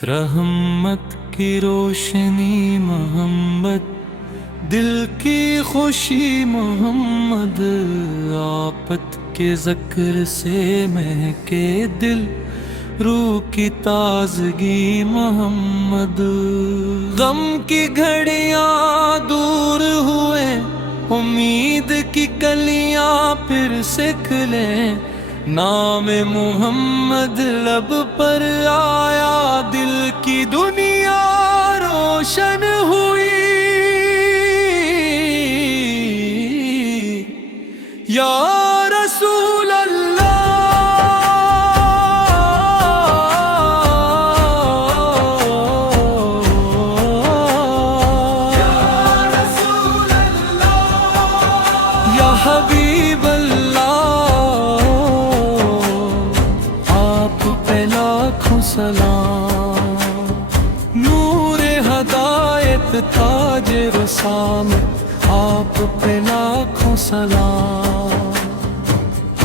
رحمت کی روشنی محمد، دل کی خوشی محمد، آفت کے ذکر سے مہکے دل، روح کی تازگی محمد۔ غم کی گھڑیاں دور ہوئے، امید کی کلیاں پھر سے کھلیں، نام محمد لب پر آیا، دل کی دنیا روشن ہوئی۔ یا رسول اللہ، یا رسول اللہ، یا حبیب اللہ، سلام، نور ہدایت تاج رسام، آپ پہ لاکھوں سلام۔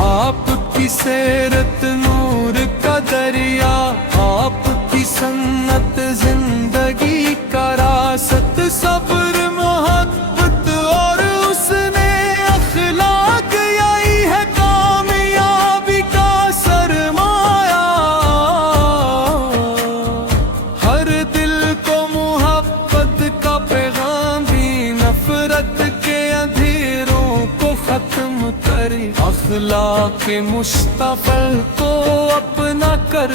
آپ کی سیرت نور کا دریا، آپ کی سنت زندگی کا راست، صبر محبت اور اس نے اخلاق، یہی ہے کامیابی کا سرمایہ۔ ہر دل کو محبت کا پیغام دی، نفرت کے اندھیروں کو ختم کری، اخلاق مصطفی کو اپنا کر،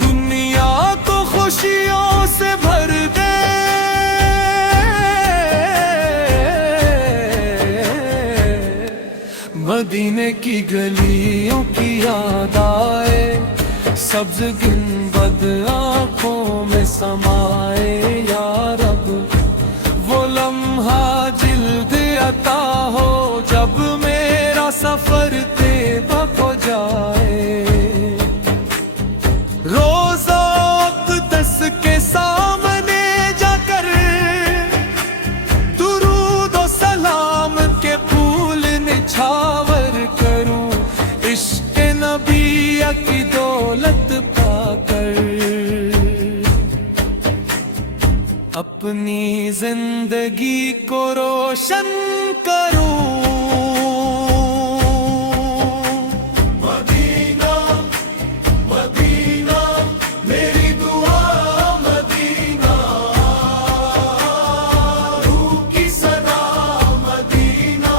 دنیا کو خوشیوں سے بھر دے۔ مدینے کی گلیوں کی یاد آئے، سبز گنبد آنکھوں میں سمائے، یا رب وہ لمحہ جلد عطا ہو، جب میرا سفر طیبہ کو جائے۔ روزہ اقدس کے سامنے جا کر، درود و سلام کے پھول نچھاور کروں، عشق نبی کی دولت پا کر، اپنی زندگی کو روشن کروں۔ مدینہ مدینہ میری دعا، مدینہ روح کی صدا، مدینہ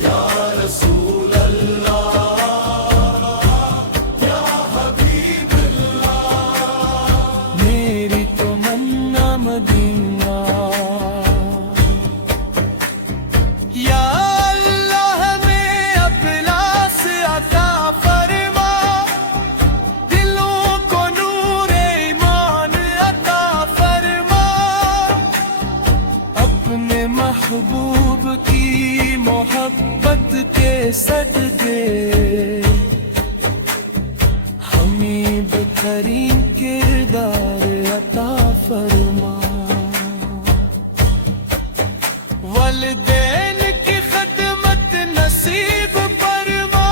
یا رسول اللہ، یا حبیب اللہ، میری تمنا مدینہ۔ یا اللہ میں اخلاص عطا فرما، دلوں کو نور ایمان عطا فرما، اپنے محبوب کی محبت کے صدقے، ہمیں بہترین کردار عطا فرما۔ والدین کی خدمت نصیب فرما،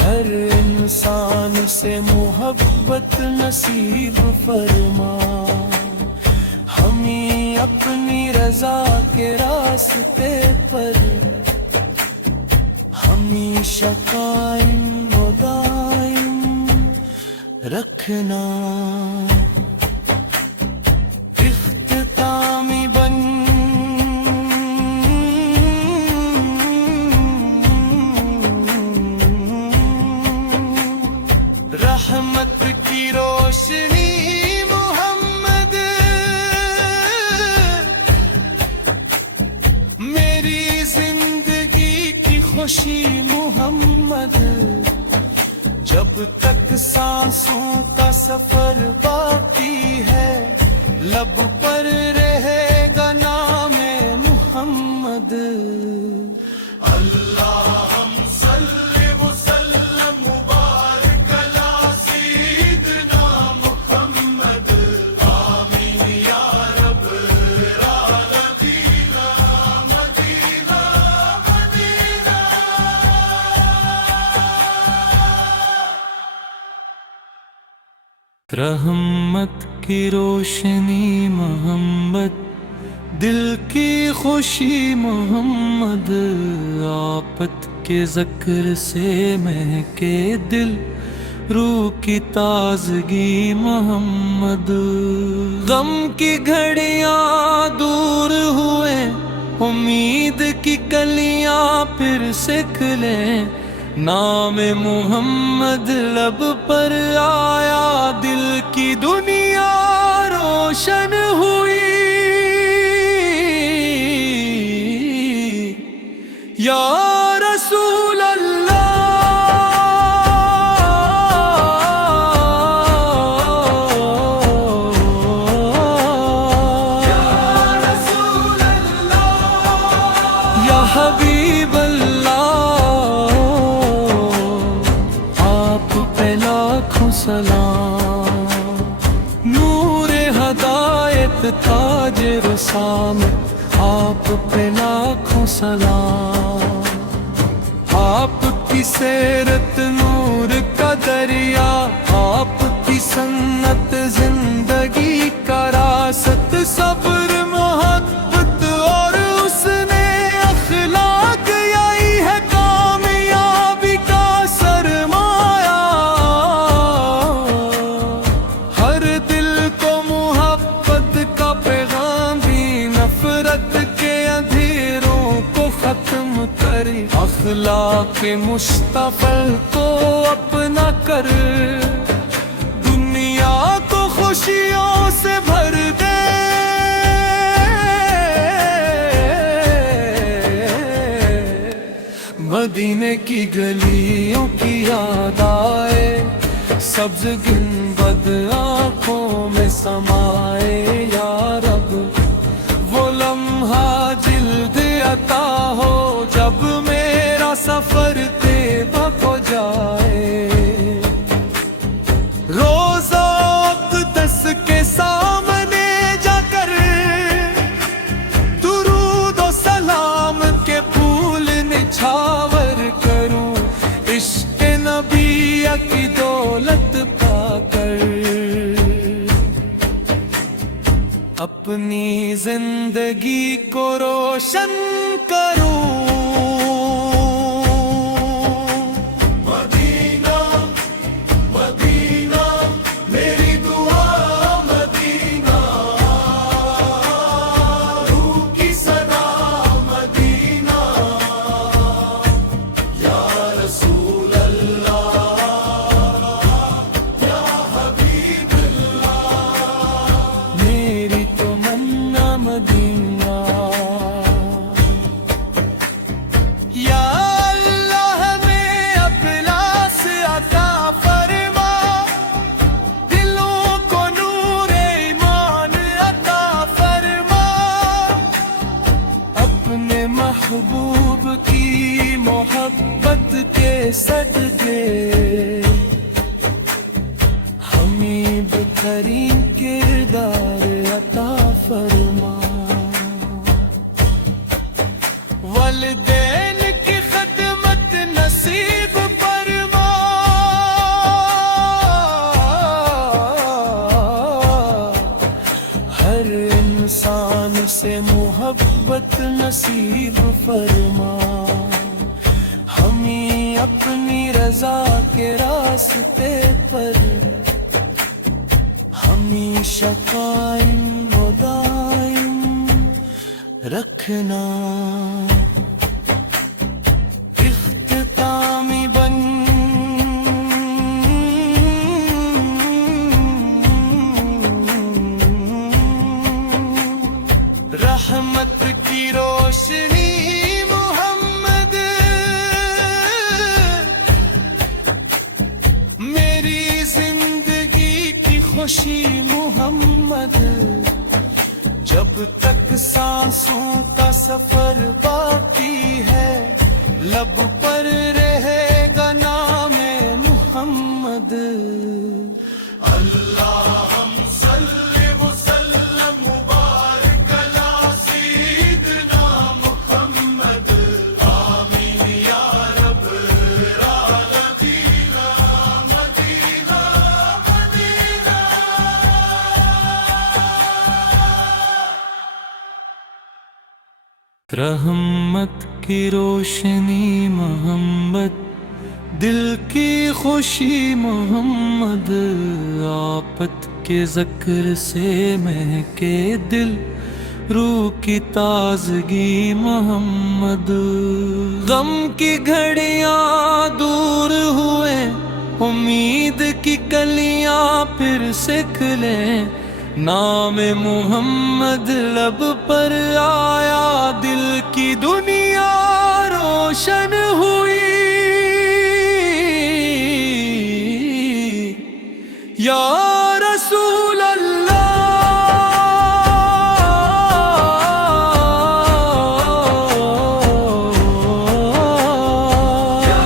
ہر انسان سے محبت نصیب فرما، ہمیں اپنی رضا کے راستے پر ہمیشہ قائم و دائم رکھنا۔ اختتامی بن رحمت کی روشنی محمد، میری زندگی کی خوشی محمد، جب تک سانسوں کا سفر باقی ہے، لب پر رہے گا نام محمد۔ اللہم صلی وسلم مبارک علی سیدنا محمد، آمین یا رب العالمین۔ مدینہ مدینہ رحمت کی روشنی محمد، دل کی خوشی محمد، آفت کے ذکر سے مہکے دل، روح کی تازگی محمد۔ غم کی گھڑیاں دور ہوئے، امید کی کلیاں پھر سے کھلیں، نام محمد لب پر آیا، دل کی دنیا روشن ہوئی۔ یا رسول اللہ، یا رسول اللہ، یا حبیب اللہ، سلام، نور ہدایت تاج رسام، آپ پہ لاکھوں سلام۔ آپ کی سیرت نور کا دریا، آپ کی سنت زندگی کا راست، صبر محبت اور اس نے اخلاق، یہی ہے کامیابی کا سرمایہ۔ ہر دل کو محبت کا پیغام بھی، نفرت کے اندھیروں کو ختم کرے، اخلاق مصطفی کو اپنا کر، دنیا کو خوشیوں سے بھر دے۔ مدینے کی گلیوں کی یاد آئے، سبز گنبد آنکھوں میں سمائے، یا رب وہ لمحہ جلد عطا ہو، جب میرا سفر طیبہ کو جائے۔ روضہ اقدس کے سامنے جا کر، درود و سلام کے پھول نچھاور کروں، عشق نبی کی دولت پا کر، اپنی زندگی کو روشن کروں۔ مدینہ مدینہ میری دعا، مدینہ روح کی صدا، مدینہ یا رسول اللہ، یا حبیب اللہ، میری تمنا مدینہ۔ یا اللہ میں اخلاص عطا فرما، دلوں کو نور ایمان عطا فرما، اپنے محبوب کی محبت کے صدقے، حمیب ترین کردار عطا فرما، والدین کی خدمت نصیب فرما، ہر انسان سے محبت نصیب فرما، ہمیں اپنی رضا کے راستے پر ہمیشہ قائم و دائم رکھنا۔ اختتامی بن رحمت کی روشنی محمد، میری زندگی کی خوشی محمد، جب تک سانسوں کا سفر باقی ہے، لب پر رہے گا نام محمد۔ اللہم صلی وسلم مبارک علی سیدنا محمد، آمین یا رب العالمین۔ مدینہ مدینہ رحمت کی روشنی محمد، دل کی خوشی محمد، آفت کے ذکر سے مہکے دل، روح کی تازگی محمد۔ غم کی گھڑیاں دور ہوئے، امید کی کلیاں پھر سے کھلیں، نام محمد لب پر آیا، دل کی دنیا روشن ہوئی۔ یا رسول اللہ، یا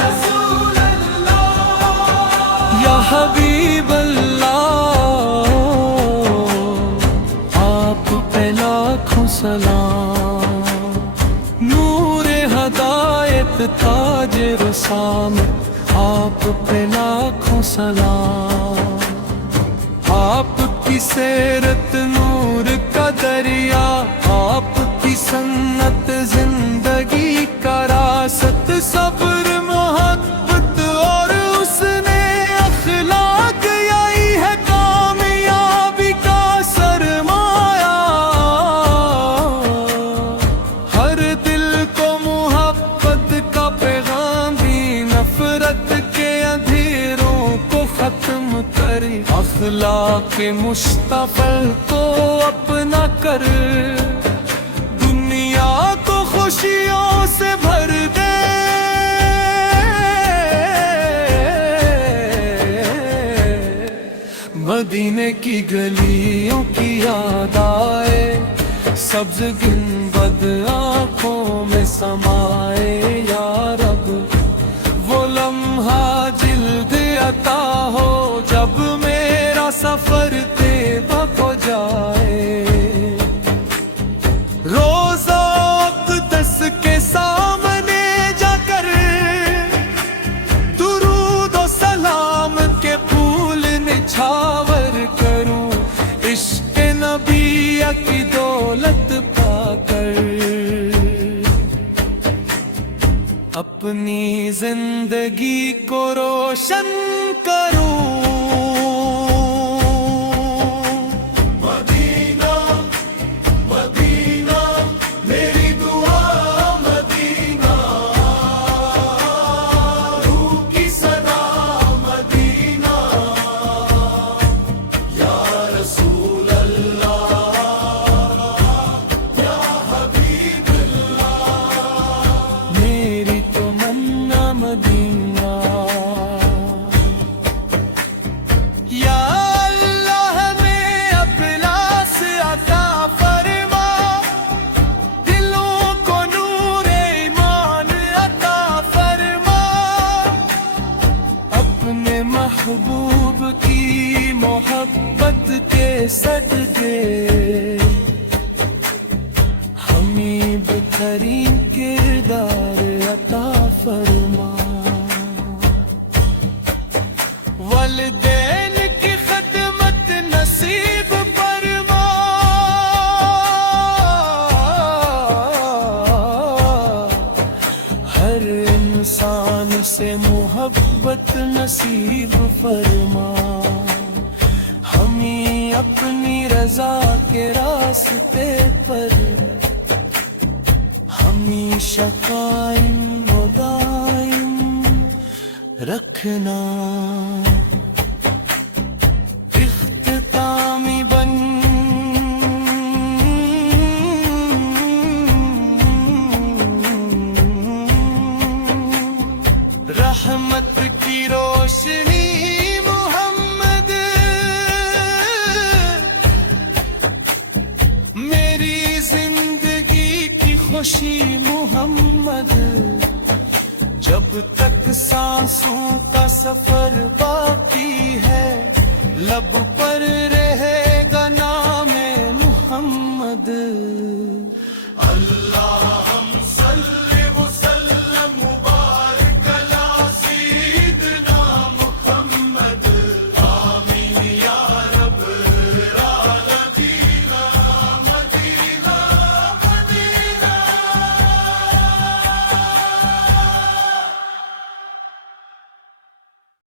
رسول اللہ، یا حبیب اللہ، آپ پہ لاکھوں سلام، نور ہدایت تاج رسام، آپ پہ لاکھوں سلام۔ آپ کی سیرت نور کا دریا، آپ کی سنت زندگی کا راست، صبر محبت اور اس نے اخلاق، یہی ہے کامیابی کا سرمایہ۔ ہر دل کو محبت کا پیغام دی، نفرت کے اندھیروں کو ختم کری، اخلاق مصطفی کو اپنا کر، دنیا کو خوشیوں سے بھر دے۔ مدینے کی گلیوں کی یاد آئے، سبز گنبد آنکھوں میں سمائے، یا رب وہ لمحہ جلد عطا ہو، جب میرا سفر طیبہ کو جائے۔ روضہ اقدس کے سامنے جا کر، درود و سلام کے پھول نچھاور کروں، عشق نبی کی دولت پا کر، اپنی زندگی کو روشن کروں۔ مدینہ مدینہ میری دعا، مدینہ روح کی صدا، مدینہ یا رسول اللہ، یا حبیب اللہ، میری تمنا مدینہ۔ یا اللہ میں اخلاص عطا فرما، دلوں کو نور ایمان عطا فرما، اپنے محبوب کی محبت کے صدقے، ہمیں بہترین کردار عطا فرما، والدین کی خدمت نصیب فرما، ہر انسان سے محبت نصیب فرما، ہمیں اپنی رضا کے راستے پر ہمیشہ قائم و دائم رکھنا۔ اختتامی بن رحمت کی روشنی محمد، میری زندگی کی خوشی محمد، جب تک سانسوں کا سفر باقی ہے، لب پر